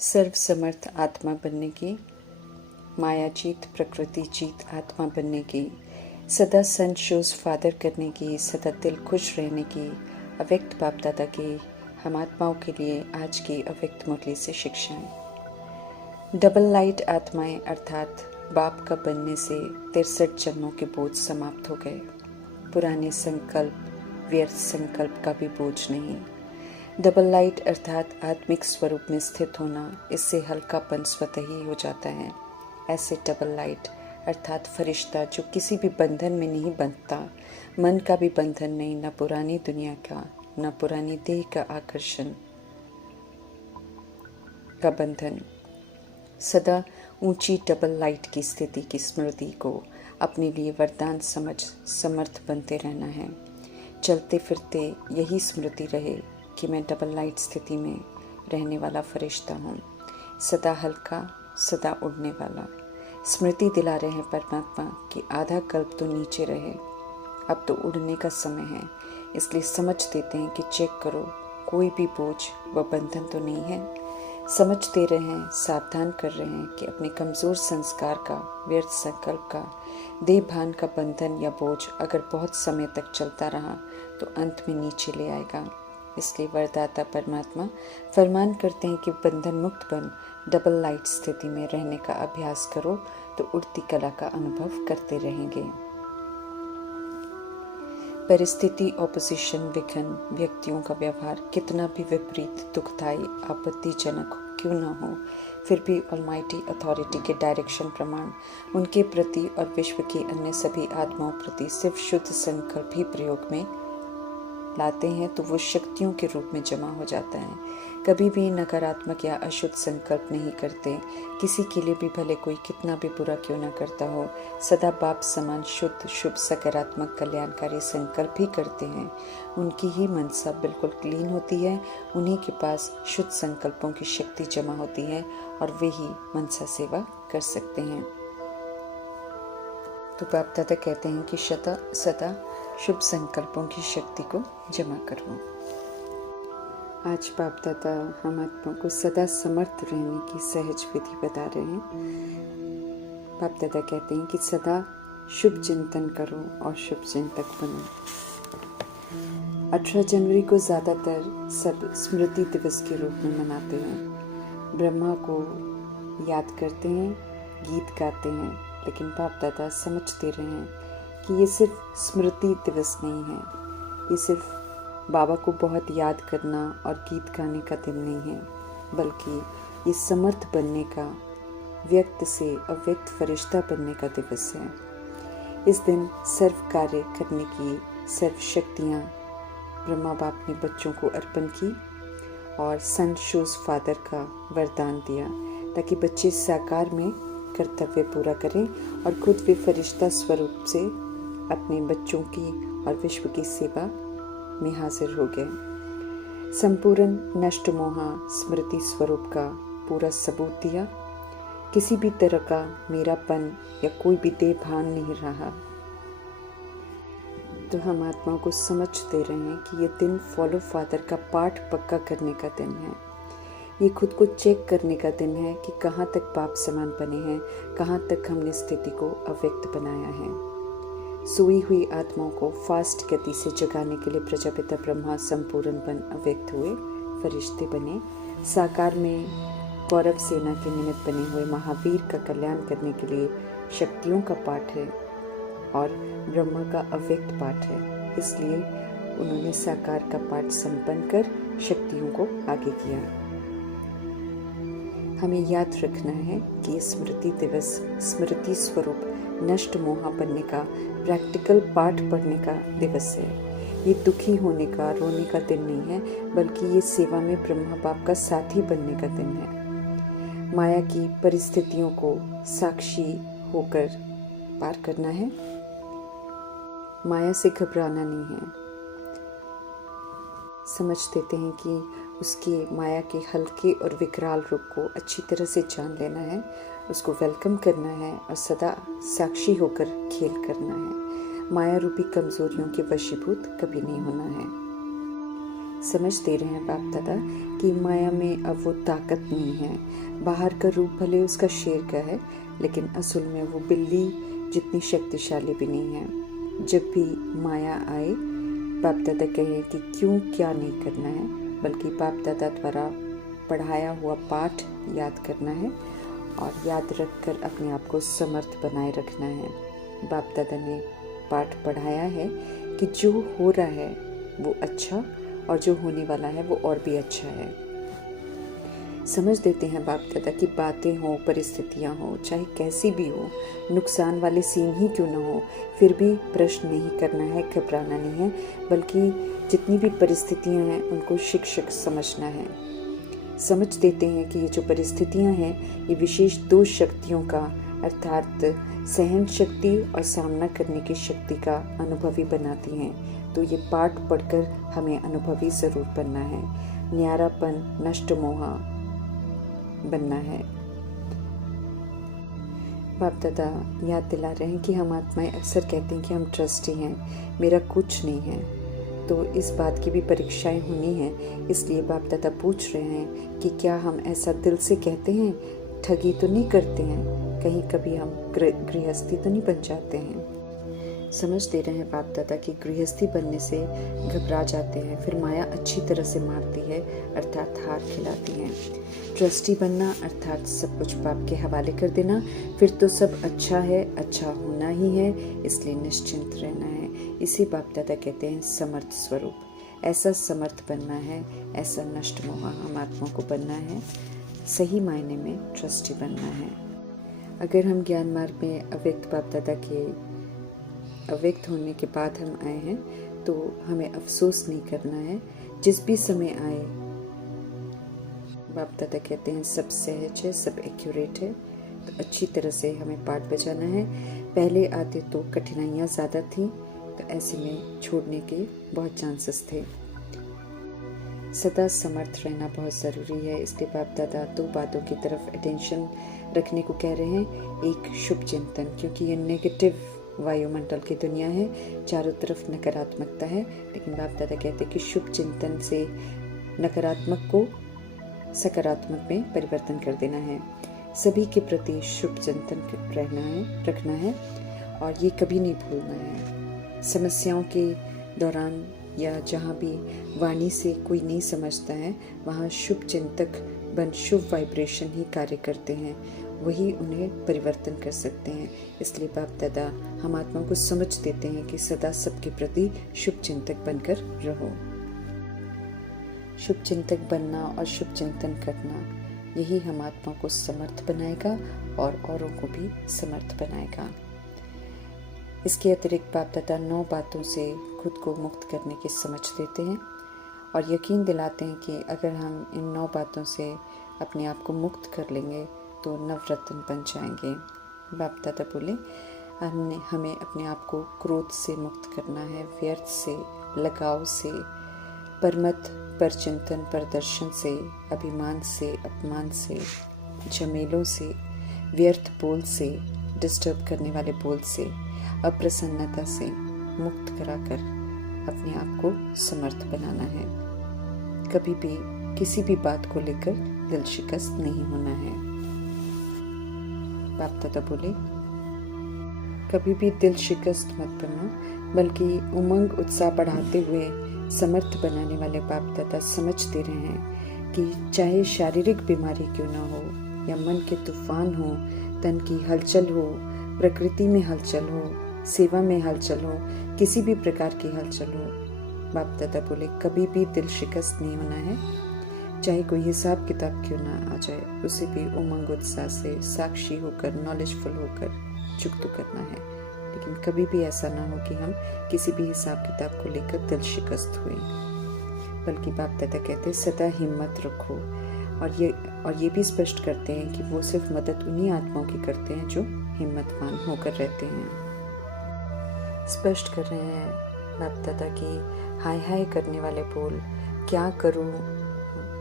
सर्वसमर्थ आत्मा बनने की, मायाजीत प्रकृति जीत आत्मा बनने की, सदा सन शोज फादर करने की, सदा दिल खुश रहने की, अव्यक्त बाप दादा की हम आत्माओं के लिए आज की अव्यक्त मुरली से शिक्षाएं। डबल लाइट आत्माएं अर्थात बाप का बनने से 63 जन्मों के बोझ समाप्त हो गए। पुराने संकल्प, व्यर्थ संकल्प का भी बोझ नहीं। डबल लाइट अर्थात आत्मिक स्वरूप में स्थित होना, इससे हल्कापन स्वतः ही हो जाता है। ऐसे डबल लाइट अर्थात फरिश्ता जो किसी भी बंधन में नहीं बंधता, मन का भी बंधन नहीं, न पुरानी दुनिया का, न पुरानी देह का आकर्षण का बंधन, सदा ऊंची डबल लाइट की स्थिति की स्मृति को अपने लिए वरदान समझ समर्थ बनते रहना है। चलते फिरते यही स्मृति रहे कि मैं डबल लाइट स्थिति में रहने वाला फरिश्ता हूँ, सदा हल्का, सदा उड़ने वाला। स्मृति दिला रहे हैं परमात्मा कि आधा कल्प तो नीचे रहे, अब तो उड़ने का समय है। इसलिए समझ देते हैं कि चेक करो, कोई भी बोझ व बंधन तो नहीं है। समझ दे रहे हैं, सावधान कर रहे हैं कि अपने कमज़ोर संस्कार का, व्यर्थ संकल्प का, देह भान का बंधन या बोझ अगर बहुत समय तक चलता रहा तो अंत में नीचे ले आएगा। इसलिए वरदाता परमात्मा फरमान करते हैं कि बंधन मुक्त बन डबल लाइट स्थिति में रहने का अभ्यास करो तो उड़ती कला का अनुभव करते रहेंगे। परिस्थिति, ऑपोजिशन, विघन, व्यक्तियों का व्यवहार कितना भी विपरीत, दुखदायी, आपत्तिजनक क्यों न हो, फिर भी ऑलमाइटी अथॉरिटी के डायरेक्शन प्रमाण उनके प्रति और विश्व की अन्य सभी आत्माओं प्रति सिर्फ शुद्ध संकल्प ही प्रयोग में लाते हैं तो वो शक्तियों के रूप में जमा हो जाता है। कभी भी नकारात्मक या अशुद्ध संकल्प नहीं करते, किसी के लिए भी भले कोई कितना भी बुरा क्यों ना करता हो, सदा बाप समान शुद्ध, शुभ, सकारात्मक, कल्याणकारी संकल्प ही करते हैं। उनकी ही मनसा बिल्कुल क्लीन होती है, उन्हीं के पास शुद्ध संकल्पों की शक्ति जमा होती है और वे ही मनसा सेवा कर सकते हैं। तो बाप दादा कहते हैं कि सदा शुभ संकल्पों की शक्ति को जमा करो। आज बाप दादा हम आत्मा को सदा समर्थ रहने की सहज विधि बता रहे हैं। बाप दादा कहते हैं कि सदा शुभ चिंतन करो और शुभ चिंतक बनो। 18 जनवरी को ज़्यादातर सब स्मृति दिवस के रूप में मनाते हैं। ब्रह्मा को याद करते हैं, गीत गाते हैं, लेकिन बाप दादा समझ दे रहे हैं कि ये सिर्फ स्मृति दिवस नहीं है, ये सिर्फ बाबा को बहुत याद करना और गीत गाने का दिन नहीं है, बल्कि ये समर्थ बनने का, व्यक्त से अव्यक्त फरिश्ता बनने का दिवस है। इस दिन सर्व कार्य करने की सर्व शक्तियाँ ब्रह्मा बाप ने बच्चों को अर्पण की और सन शोज फादर का वरदान दिया ताकि बच्चे साकार में कर्तव्य पूरा करें और खुद वे फरिश्ता स्वरूप से अपने बच्चों की और विश्व की सेवा में हाजिर हो गए। संपूर्ण नष्ट मोहा स्मृति स्वरूप का पूरा सबूत दिया। किसी भी तरह का मेरापन या कोई भी देह भान नहीं रहा। तो हम आत्माओं को समझ दे रहे हैं कि ये दिन फॉलो फादर का पाठ पक्का करने का दिन है। ये खुद को चेक करने का दिन है कि कहाँ तक बाप समान बने हैं, कहाँ तक हमने स्थिति को अव्यक्त बनाया है। सोई हुई आत्माओं को फास्ट गति से जगाने के लिए प्रजापिता ब्रह्मा संपूर्ण बन अव्यक्त हुए फरिश्ते बने। साकार में कौरव सेना के निमित्त बने हुए महावीर का कल्याण करने के लिए शक्तियों का पाठ है और ब्रह्मा का अव्यक्त पाठ है। इसलिए उन्होंने साकार का पाठ संपन्न कर शक्तियों को आगे किया। हमें याद रखना है कि ये स्मृति दिवस स्मृति स्वरूप नष्ट मोहा बनने का प्रैक्टिकल पाठ पढ़ने का दिवस है। ये दुखी होने का, रोने का दिन नहीं है, बल्कि ये सेवा में ब्रह्मा बाप का साथी बनने का दिन है। माया की परिस्थितियों को साक्षी होकर पार करना है। माया से घबराना नहीं है। समझ देते हैं कि उसकी माया के हल्के और विकराल रूप को अच्छी तरह से जान लेना है, उसको वेलकम करना है और सदा साक्षी होकर खेल करना है। माया रूपी कमजोरियों के वशीभूत कभी नहीं होना है। समझ दे रहे हैं बाप दादा कि माया में अब वो ताकत नहीं है। बाहर का रूप भले उसका शेर का है, लेकिन असल में वो बिल्ली जितनी शक्तिशाली भी नहीं है। जब भी माया आए, बाप दादा कहें कि क्यों क्या नहीं करना है, बल्कि बाप दादा द्वारा पढ़ाया हुआ पाठ याद करना है और याद रखकर अपने आप को समर्थ बनाए रखना है। बाप दादा ने पाठ पढ़ाया है कि जो हो रहा है वो अच्छा और जो होने वाला है वो और भी अच्छा है। समझ देते हैं बाप दादा कि बातें हो, परिस्थितियां हो, चाहे कैसी भी हो, नुकसान वाले सीन ही क्यों ना हो, फिर भी प्रश्न नहीं करना है, घबराना नहीं है, बल्कि जितनी भी परिस्थितियां हैं उनको शिक्षक समझना है। समझ देते हैं कि ये जो परिस्थितियां हैं ये विशेष दो शक्तियों का अर्थात सहन शक्ति और सामना करने की शक्ति का अनुभवी बनाती हैं। तो ये पाठ पढ़कर हमें अनुभवी जरूर बनना है, न्यारापन नष्ट मोहा बनना है। बाप दादा याद दिला रहे हैं कि हम आत्माएं अक्सर कहते हैं कि हम ट्रस्टी हैं, मेरा कुछ नहीं है। तो इस बात की भी परीक्षाएं होनी है, इसलिए बाप दादा पूछ रहे हैं कि क्या हम ऐसा दिल से कहते हैं, ठगी तो नहीं करते हैं, कहीं कभी हम गृहस्थी तो नहीं बन जाते हैं। समझ दे रहे हैं बाप दादा कि गृहस्थी बनने से घबरा जाते हैं, फिर माया अच्छी तरह से मारती है अर्थात हार खिलाती है। ट्रस्टी बनना अर्थात सब कुछ बाप के हवाले कर देना, फिर तो सब अच्छा है, अच्छा होना ही है, इसलिए निश्चिंत रहना है। इसी बाप दादा कहते हैं समर्थ स्वरूप। ऐसा समर्थ बनना है, ऐसा नष्ट मोहा हम आत्मा को बनना है, सही मायने में ट्रस्टी बनना है। अगर हम ज्ञान मार्ग में अव्यक्त बाप दादा के अव्यक्त होने के बाद हम आए हैं तो हमें अफसोस नहीं करना है। जिस भी समय आए, बाप दादा कहते हैं सब सहज है, सब एक्यूरेट है, तो अच्छी तरह से हमें पाठ बजाना है। पहले आते तो कठिनाइयाँ ज़्यादा थी, तो ऐसे में छोड़ने के बहुत चांसेस थे। सदा समर्थ रहना बहुत ज़रूरी है, इसलिए बाप दादा दो बातों की तरफ अटेंशन रखने को कह रहे हैं। एक शुभ चिंतन, क्योंकि ये नेगेटिव वायुमंडल की दुनिया है, चारों तरफ नकारात्मकता है, लेकिन बाप दादा कहते हैं कि शुभ चिंतन से नकारात्मक को सकारात्मक में परिवर्तन कर देना है। सभी के प्रति शुभ चिंतन रखना है और ये कभी नहीं भूलना है। समस्याओं के दौरान या जहाँ भी वाणी से कोई नहीं समझता है, वहाँ शुभ चिंतक बन शुभ वाइब्रेशन ही कार्य करते हैं, वही उन्हें परिवर्तन कर सकते हैं। इसलिए बाप दादा हम आत्मा को समझ देते हैं कि सदा सबके प्रति शुभ चिंतक बनकर रहो। शुभ चिंतक बनना और शुभ चिंतन करना, यही हम आत्मा को समर्थ बनाएगा और औरों को भी समर्थ बनाएगा। इसके अतिरिक्त बाप दादा 9 बातों से खुद को मुक्त करने की समझ देते हैं और यकीन दिलाते हैं कि अगर हम इन 9 बातों से अपने आप को मुक्त कर लेंगे तो नवरत्न बन जाएंगे। बाप दादा बोले हमें अपने आप को क्रोध से मुक्त करना है, व्यर्थ से, लगाव से, परमत, परचिंतन, प्रदर्शन से, अभिमान से, अपमान से, झमेलों से, व्यर्थ बोल से, डिस्टर्ब करने वाले बोल से, अप्रसन्नता से मुक्त कराकर अपने आप को समर्थ बनाना है। कभी भी किसी भी बात को लेकर दिल शिकस्त नहीं होना है। बाप दादा बोले कभी भी दिल शिकस्त मत बनो, बल्कि उमंग उत्साह बढ़ाते हुए समर्थ बनाने वाले बाप दादा समझ दे रहे हैं कि चाहे शारीरिक बीमारी क्यों ना हो या मन के तूफान हो, तन की हलचल हो, प्रकृति में हलचल हो, सेवा में हलचल हो, किसी भी प्रकार की हलचल हो, बाप दादा बोले कभी भी दिल शिकस्त नहीं होना है। चाहे कोई हिसाब किताब क्यों ना आ जाए, उसे भी उमंग उत्साह से साक्षी होकर, नॉलेजफुल होकर चुकता करना है। लेकिन कभी भी ऐसा ना हो कि हम किसी भी हिसाब किताब को लेकर दिल शिकस्त हुए, बल्कि बाप दादा कहते सदा हिम्मत रखो। और ये भी स्पष्ट करते हैं कि वो सिर्फ मदद उन्हीं आत्माओं की करते हैं जो हिम्मतवान होकर रहते हैं। स्पष्ट कर रहे हैं बाप दादा की हाय हाय करने वाले बोल, क्या करूं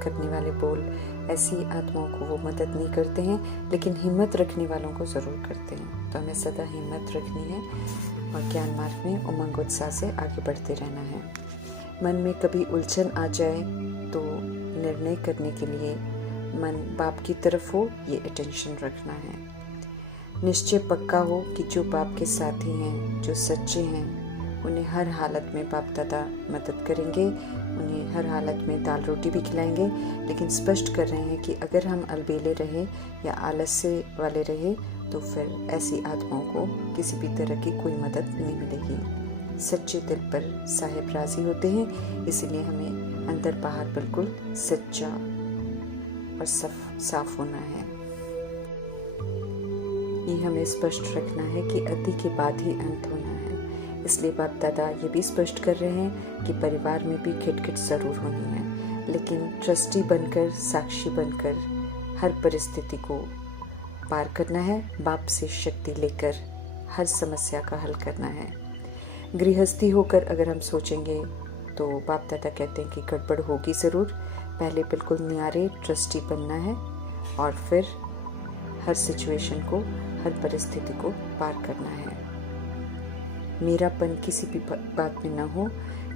करने वाले बोल, ऐसी आत्माओं को वो मदद नहीं करते हैं, लेकिन हिम्मत रखने वालों को ज़रूर करते हैं। तो हमें सदा हिम्मत रखनी है और ज्ञान मार्ग में उमंग उत्साह से आगे बढ़ते रहना है। मन में कभी उलझन आ जाए तो निर्णय करने के लिए मन बाप की तरफ हो, ये अटेंशन रखना है। निश्चय पक्का हो कि जो बाप के साथी हैं, जो सच्चे हैं, उन्हें हर हालत में बाप दादा मदद करेंगे, उन्हें हर हालत में दाल रोटी भी खिलाएंगे। लेकिन स्पष्ट कर रहे हैं कि अगर हम अलबेले रहे या आलस्य वाले रहे तो फिर ऐसी आत्माओं को किसी भी तरह की कोई मदद नहीं मिलेगी। सच्चे दिल पर साहिब राजी होते हैं, इसीलिए हमें अंदर बाहर बिल्कुल सच्चा और साफ होना है। ये हमें स्पष्ट रखना है कि अति के बाद ही अंत होना है। इसलिए बाप दादा ये भी स्पष्ट कर रहे हैं कि परिवार में भी खिटखिट ज़रूर होनी है, लेकिन ट्रस्टी बनकर, साक्षी बनकर हर परिस्थिति को पार करना है। बाप से शक्ति लेकर हर समस्या का हल करना है। गृहस्थी होकर अगर हम सोचेंगे तो बाप दादा कहते हैं कि गड़बड़ होगी ज़रूर। पहले बिल्कुल न्यारे ट्रस्टी बनना है और फिर हर सिचुएशन को, हर परिस्थिति को पार करना है। मेरापन किसी भी बात में ना हो,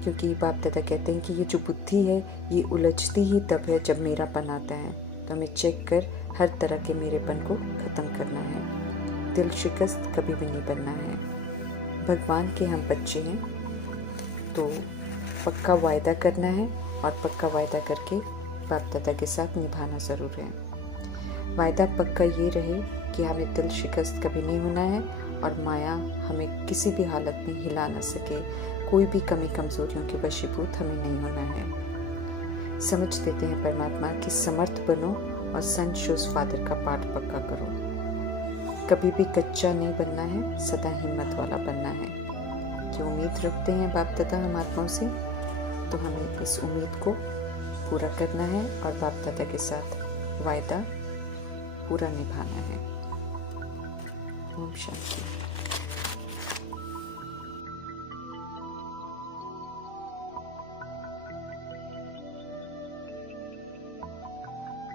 क्योंकि बाप दादा कहते हैं कि ये जो बुद्धि है ये उलझती ही तब है जब मेरापन आता है। तो हमें चेक कर हर तरह के मेरेपन को ख़त्म करना है। दिल शिकस्त कभी भी नहीं बनना है। भगवान के हम बच्चे हैं तो पक्का वायदा करना है और पक्का वायदा करके बाप दादा के साथ निभाना ज़रूर है। वायदा पक्का ये रहे कि हमें दिल शिकस्त कभी नहीं होना है और माया हमें किसी भी हालत में हिला ना सके। कोई भी कमी कमज़ोरियों के वशीभूत हमें नहीं होना है। समझ देते हैं परमात्मा कि समर्थ बनो और संत शोज फादर का पाठ पक्का करो। कभी भी कच्चा नहीं बनना है, सदा हिम्मत वाला बनना है। जो उम्मीद रखते हैं बाप दादा हम आत्माओं से, तो हमें इस उम्मीद को पूरा करना है और बाप दादा के साथ वायदा पूरा निभाना है। ओम शांति।